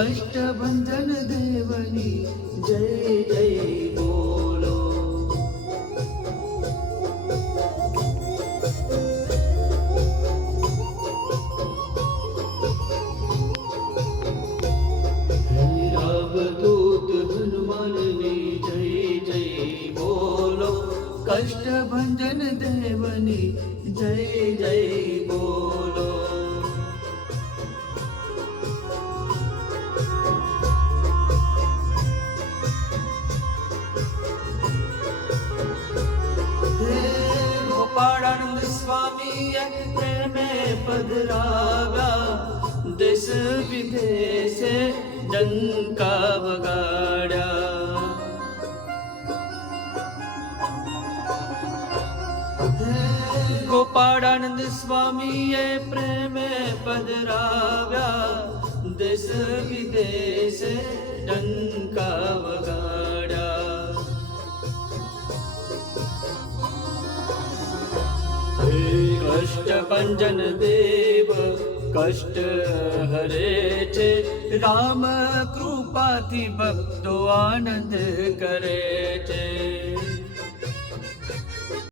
કષ્ટભંજન દેવની જય જય બોલો. અવધૂત હનુમાનની જય જય બોલો. કષ્ટભંજન દેવની જય જય બોલો. ગોપાળાનંદ સ્વામીએ પ્રેમે પધરાવ્યા, દેશ વિદેશે ડંકા વગાડ્યા. ગોપાળાનંદ સ્વામીએ પ્રેમે પધરાવ્યા, દેશ વિદેશે ડંકા વગાડ્યા. હે અષ્ટભંજન દેવ કષ્ટ હરે છે, રામ કૃપાથી ભક્તો આનંદ કરે છે.